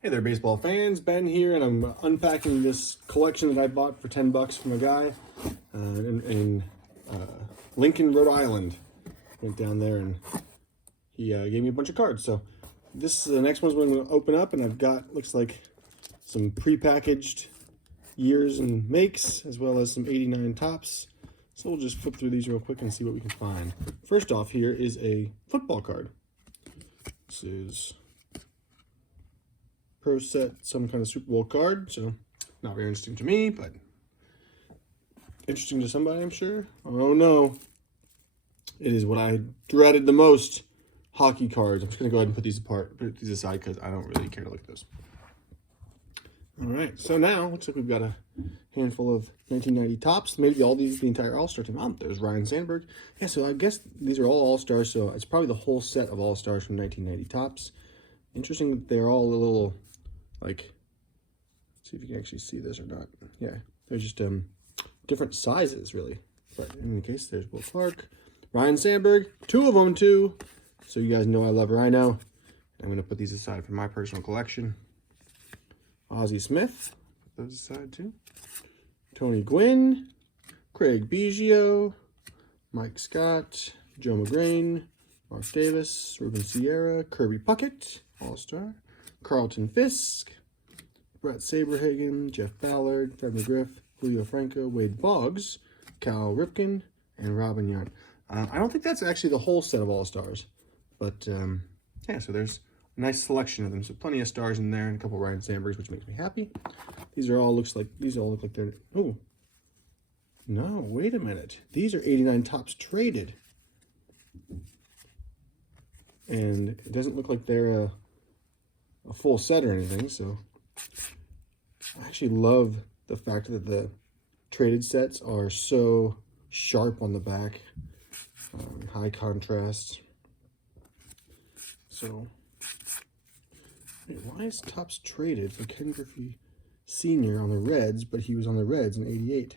Hey there, baseball fans. Ben here, and I'm unpacking this collection that I bought for 10 bucks from a guy in Lincoln, Rhode Island. Went down there and he gave me a bunch of cards. So this is the next one's going to open up, and I've got, looks like, some prepackaged years and makes, as well as some 89 tops. So we'll just flip through these real quick and see what we can find. First off, here is a football card. This is Pro Set, some kind of Super Bowl card, so not very interesting to me, but interesting to somebody, I'm sure. Oh no, it is what I dreaded the most, hockey cards. I'm just gonna go ahead and put these aside because I don't really care to look at those. All right, so now looks like we've got a handful of 1990 tops, maybe all these, the entire All-Star team. Oh, there's Ryne Sandberg. Yeah, so I guess these are all All-Stars, so it's probably the whole set of All-Stars from 1990 tops. Interesting that they're all a little, like, see if you can actually see this or not. Yeah, they're just different sizes, really. But in any case, there's Will Clark, Ryne Sandberg, two of them too. So you guys know I love Rhino. I'm going to put these aside for my personal collection. Ozzie Smith, put those aside too. Tony Gwynn, Craig Biggio, Mike Scott, Joe McGrain, Mark Davis, Ruben Sierra, Kirby Puckett, All-Star, Carlton Fisk, Brett Saberhagen, Jeff Ballard, Fred McGriff, Julio Franco, Wade Boggs, Cal Ripken, and Robin Yount. I don't think that's actually the whole set of All-Stars, but yeah, so there's a nice selection of them. So plenty of stars in there and a couple Ryne Sandbergs, which makes me happy. These all look like they're, oh, no, wait a minute. These are 89 tops traded. And it doesn't look like they're a full set or anything, so I actually love the fact that the traded sets are so sharp on the back, high contrast. So, wait, why is Topps traded for Ken Griffey Sr. on the Reds, but he was on the Reds in '88?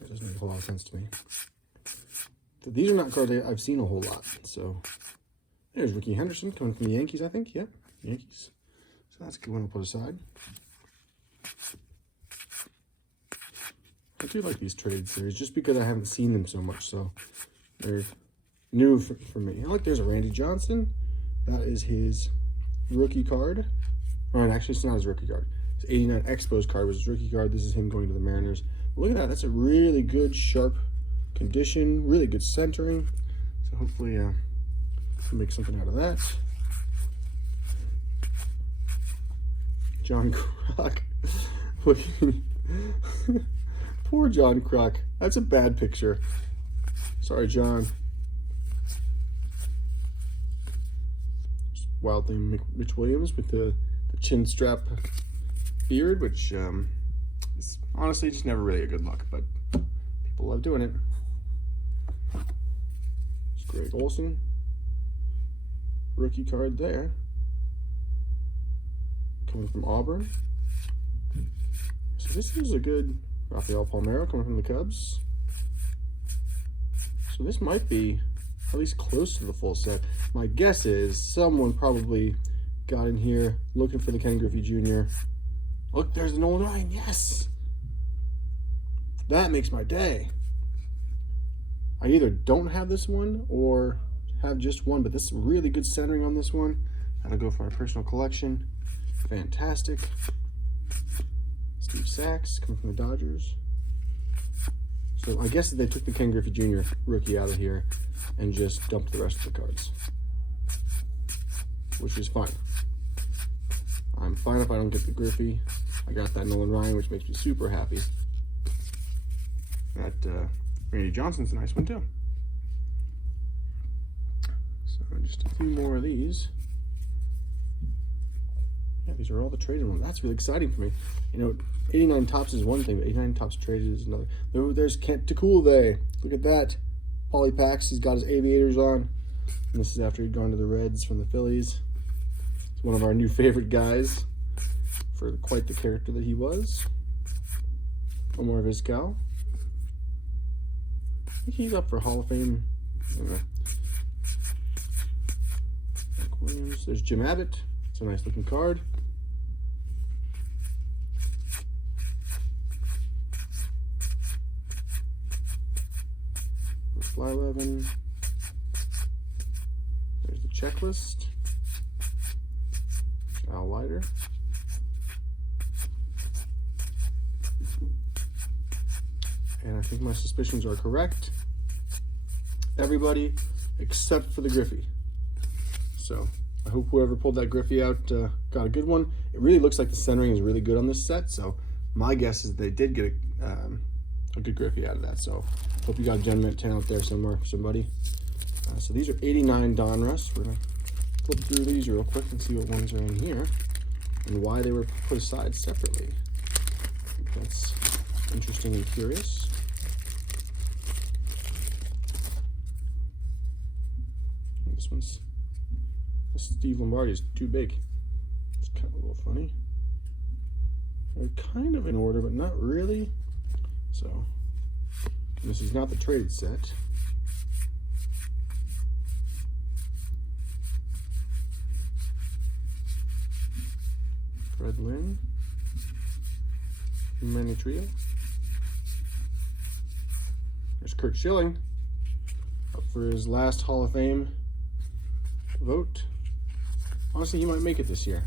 That doesn't make a whole lot of sense to me. So these are not cards I've seen a whole lot, so there's Ricky Henderson coming from the Yankees, I think. Yep, Yankees. So that's a good one to put aside. I do like these trade series just because I haven't seen them so much, so they're new for me. Oh, look, there's a Randy Johnson. That is his rookie card. Or actually, it's not his rookie card. His 89 Expos card was his rookie card. This is him going to the Mariners. But look at that. That's a really good, sharp condition. Really good centering. So hopefully we'll make something out of that. John Kruk. Poor John Kruk. That's a bad picture. Sorry, John. Wild thing, Mitch Williams with the chin strap beard, which is honestly just never really a good look, but people love doing it. It's Greg Olsen. Rookie card there. Coming from Auburn. So this is a good Rafael Palmeiro coming from the Cubs. So this might be at least close to the full set. My guess is someone probably got in here looking for the Ken Griffey Jr. Look, there's the Nolan Ryan. Yes! That makes my day. I either don't have this one or have just one, but this is really good centering on this one. That'll go for my personal collection. Fantastic. Steve Sachs coming from the Dodgers. So I guess they took the Ken Griffey Jr. rookie out of here and just dumped the rest of the cards, which is fine. I'm fine if I don't get the Griffey. I got that Nolan Ryan, which makes me super happy. That Randy Johnson's a nice one too. So just a few more of these. Yeah, these are all the traded ones. That's really exciting for me. You know, 89 tops is one thing, but 89 tops traded is another. There's Kent Tekulve. Look at that. Paulie Pax has got his aviators on. And this is after he'd gone to the Reds from the Phillies. He's one of our new favorite guys for quite the character that he was. Omar Vizquel. I think he's up for Hall of Fame. Anyway. Williams. There's Jim Abbott. It's a nice looking card. Fly 11. There's the checklist. Al Leiter. And I think my suspicions are correct. Everybody except for the Griffey. So I hope whoever pulled that Griffey out got a good one. It really looks like the centering is really good on this set. So my guess is they did get a good Griffey out of that. So hope you got a Gem Mint 10 out there somewhere for somebody. So these are 89 Donruss. We're going to flip through these real quick and see what ones are in here and why they were put aside separately. I think that's interesting and curious. This Steve Lombardi is too big. It's kind of a little funny. They're kind of in order, but not really. So this is not the traded set. Fred Lynn, Manny Trio. There's Kurt Schilling up for his last Hall of Fame vote. Honestly, he might make it this year.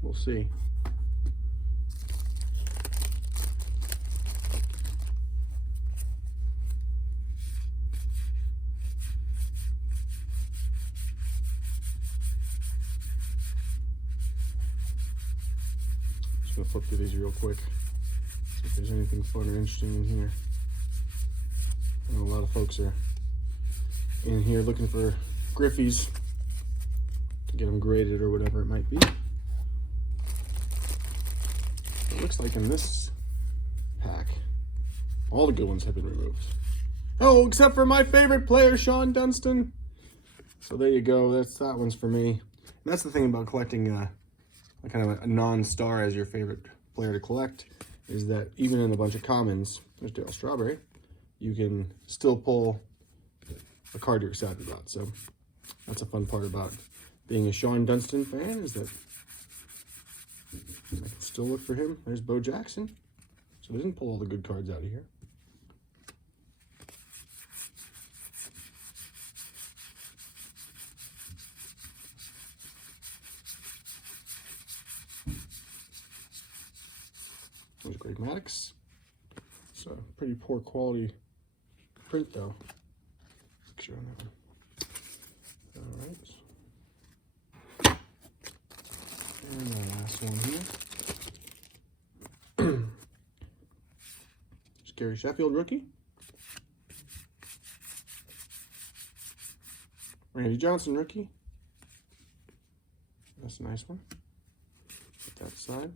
We'll see. Just gonna flip through these real quick. See if there's anything fun or interesting in here. I know a lot of folks are in here looking for Griffies to get them graded or whatever it might be. It looks like in this pack, all the good ones have been removed. Oh, except for my favorite player, Sean Dunston. So there you go. That one's for me. And that's the thing about collecting kind of a non-star as your favorite player to collect, is that even in a bunch of commons, there's Darryl Strawberry, you can still pull a card you're excited about. So that's a fun part about being a Sean Dunston fan, is that I can still look for him. There's Bo Jackson. So he doesn't pull all the good cards out of here. There's Greg Maddux. So pretty poor quality print though. Picture on that one. All right. And the last one here. Gary Sheffield rookie. Randy Johnson rookie. That's a nice one. Put that aside.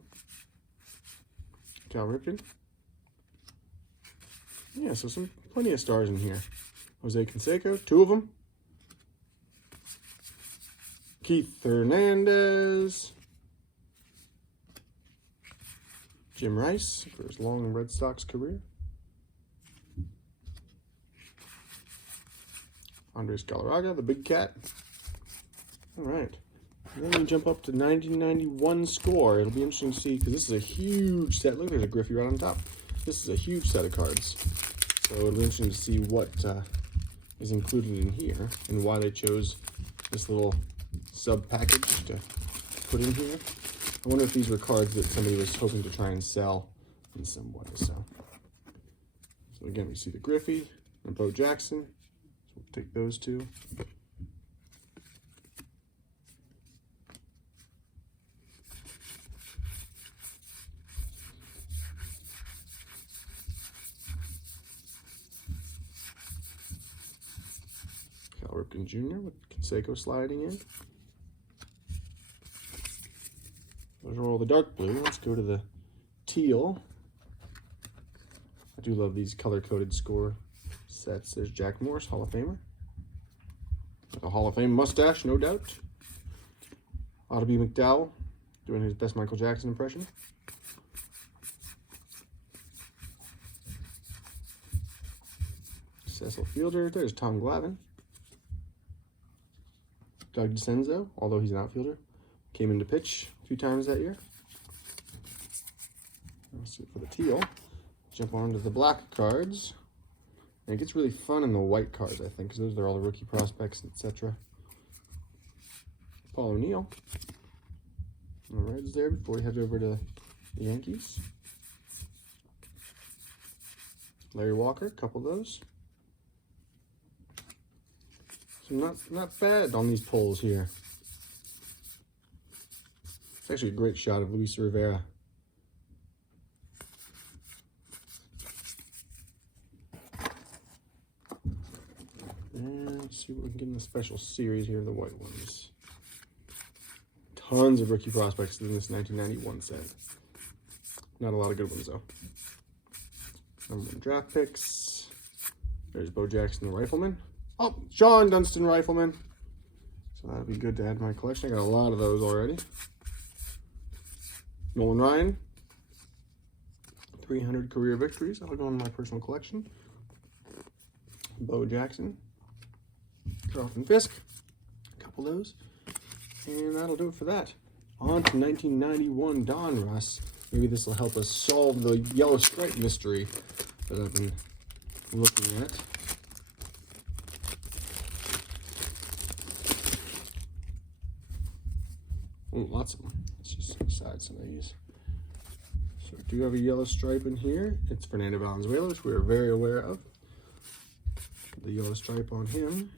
Cal Ripken. Yeah, so plenty of stars in here. Jose Canseco, 2 of them. Keith Hernandez. Jim Rice for his long Red Sox career. Andres Galarraga, the big cat. All right. And then we jump up to 1991 score. It'll be interesting to see, because this is a huge set. Look, there's a Griffey right on top. This is a huge set of cards. So it'll be interesting to see what is included in here and why they chose this little sub package to put in here. I wonder if these were cards that somebody was hoping to try and sell in some way. So again, we see the Griffey and Bo Jackson. So we'll take those two. Cal Ripken Jr. with Canseco sliding in. Those are all the dark blue. Let's go to the teal. I do love these color-coded score sets. There's Jack Morris, Hall of Famer. With a Hall of Fame mustache, no doubt. Otto B. McDowell doing his best Michael Jackson impression. Cecil Fielder. There's Tom Glavine. Doug DeCenzo, although he's an outfielder, came into pitch a few times that year. Let's see for the teal. Jump on to the black cards. And it gets really fun in the white cards, I think, because those are all the rookie prospects, etc. Paul O'Neill. All right, is there before we head over to the Yankees. Larry Walker, a couple of those. So not bad on these pulls here. It's actually a great shot of Luis Rivera. And let's see what we can get in the special series here of the white ones. Tons of rookie prospects in this 1991 set. Not a lot of good ones, though. Number 1 draft picks. There's Bo Jackson, the Rifleman. Oh, Sean Dunston Rifleman. So that'll be good to add to my collection. I got a lot of those already. Nolan Ryan. 300 career victories. That'll go in my personal collection. Bo Jackson. Charlton Fisk. A couple of those. And that'll do it for that. On to 1991 Donruss. Maybe this will help us solve the yellow stripe mystery that I've been looking at. Oh, lots of them. Let's just set aside some of these. So we do have a yellow stripe in here. It's Fernando Valenzuela, which we are very aware of. The yellow stripe on him.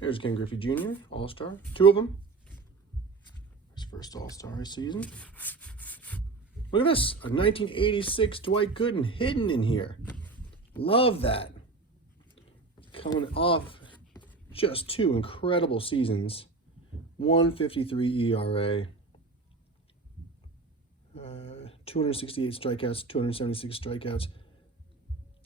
Here's Ken Griffey Jr., All-Star. 2 of them. His first All-Star season. Look at this. A 1986 Dwight Gooden hidden in here. Love that. Coming off just 2 incredible seasons. 153 ERA. 268 strikeouts, 276 strikeouts.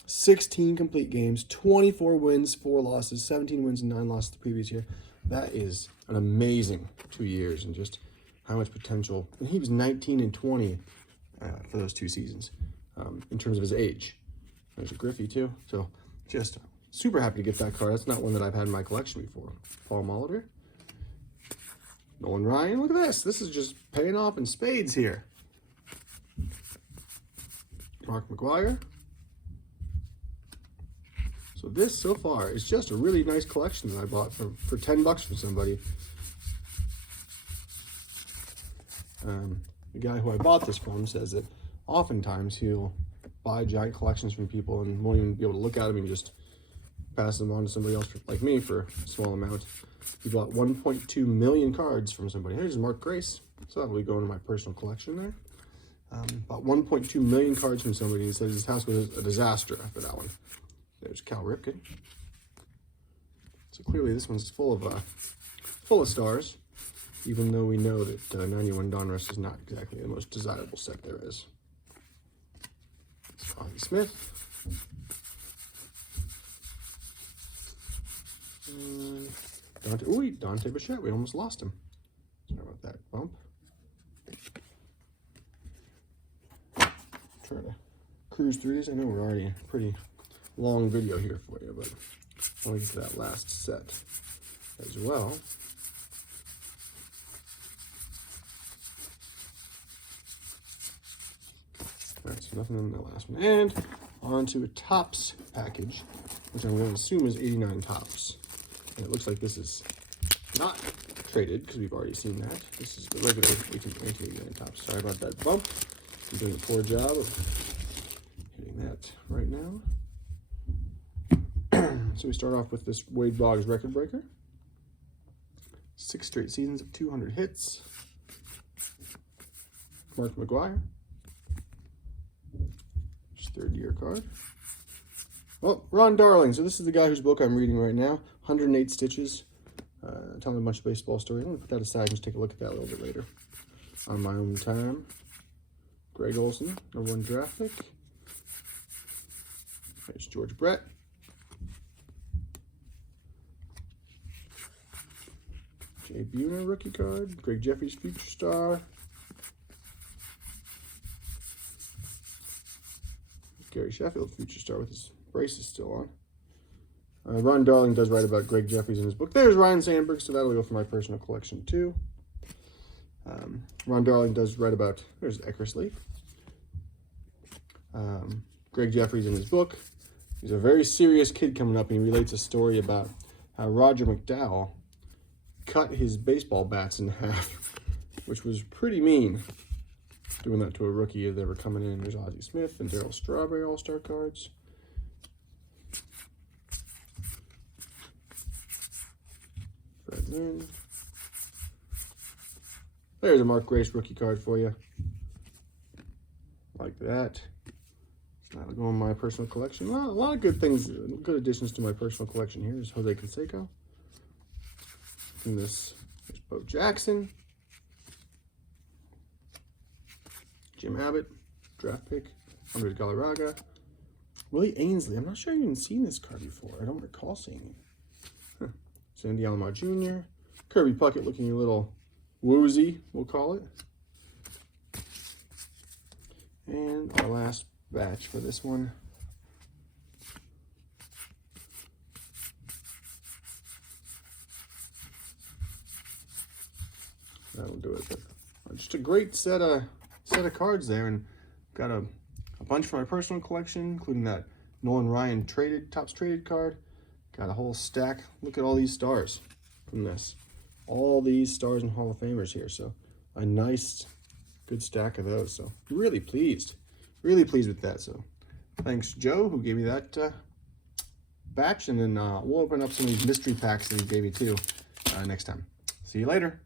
16 complete games, 24 wins, 4 losses, 17 wins and 9 losses the previous year. That is an amazing 2 years and just how much potential. And he was 19 and 20 for those 2 seasons in terms of his age. There's a Griffey too. So just super happy to get that card. That's not one that I've had in my collection before. Paul Molitor. Nolan Ryan. Look at this. This is just paying off in spades here. Mark McGwire. So this, so far, is just a really nice collection that I bought for $10 from somebody. The guy who I bought this from says that oftentimes he'll buy giant collections from people and won't even be able to look at them and just pass them on to somebody else like me for a small amount. He bought 1.2 million cards from somebody. Here's Mark Grace. So that'll be going to my personal collection there. Bought 1.2 million cards from somebody and said his house was a disaster after that one. There's Cal Ripken. So clearly this one's full of stars, even though we know that 91 Donruss is not exactly the most desirable set there is. Bobby Smith. Dante Bichette. We almost lost him. Sorry about that bump. Try to cruise through these. I know we're already a pretty long video here for you, but I want to get to that last set as well. All right, so nothing in the last one. And on to a Topps package, which I'm going to assume is 89 Topps. And it looks like this is not traded because we've already seen that. This is the regular 1989 Topps. Sorry about that bump. I'm doing a poor job of hitting that right now. So we start off with this Wade Boggs record breaker. 6 straight seasons of 200 hits. Mark McGwire. His 3rd year card. Oh, Ron Darling. So this is the guy whose book I'm reading right now. 108 Stitches. Telling a bunch of baseball stories. I'm going to put that aside and just take a look at that a little bit later on my own time. Greg Olsen, #1 draft pick. There's George Brett. Jay Buhner rookie card. Greg Jeffries future star. Gary Sheffield future star with his braces still on. Ron Darling does write about Greg Jeffries in his book. There's Ryan Sandberg, so that'll go for my personal collection too. Ron Darling does write about, there's Eckersley. Greg Jeffries in his book. He's a very serious kid coming up, and he relates a story about how Roger McDowell cut his baseball bats in half, which was pretty mean, doing that to a rookie as they were coming in. There's Ozzie Smith and Darryl Strawberry All-Star cards. Fred Lynn. There's a Mark Grace rookie card for you. Like that. That'll go in my personal collection. Well, a lot of good things, good additions to my personal collection here. There's Jose Canseco. And there's Bo Jackson. Jim Abbott, draft pick. Andres Galarraga. Willie Ainsley. I'm not sure I've even seen this card before. I don't recall seeing it. Sandy Alomar Jr. Kirby Puckett looking a little woozy, we'll call it. And our last batch for this one. That'll do it. But just a great set of cards there, and got a bunch for my personal collection, including that Nolan Ryan Topps traded card. Got a whole stack. Look at all these stars from this. All these stars and Hall of Famers here. So a nice, good stack of those. So really pleased with that. So thanks, Joe, who gave me that batch, and then we'll open up some of these mystery packs that he gave me too next time. See you later.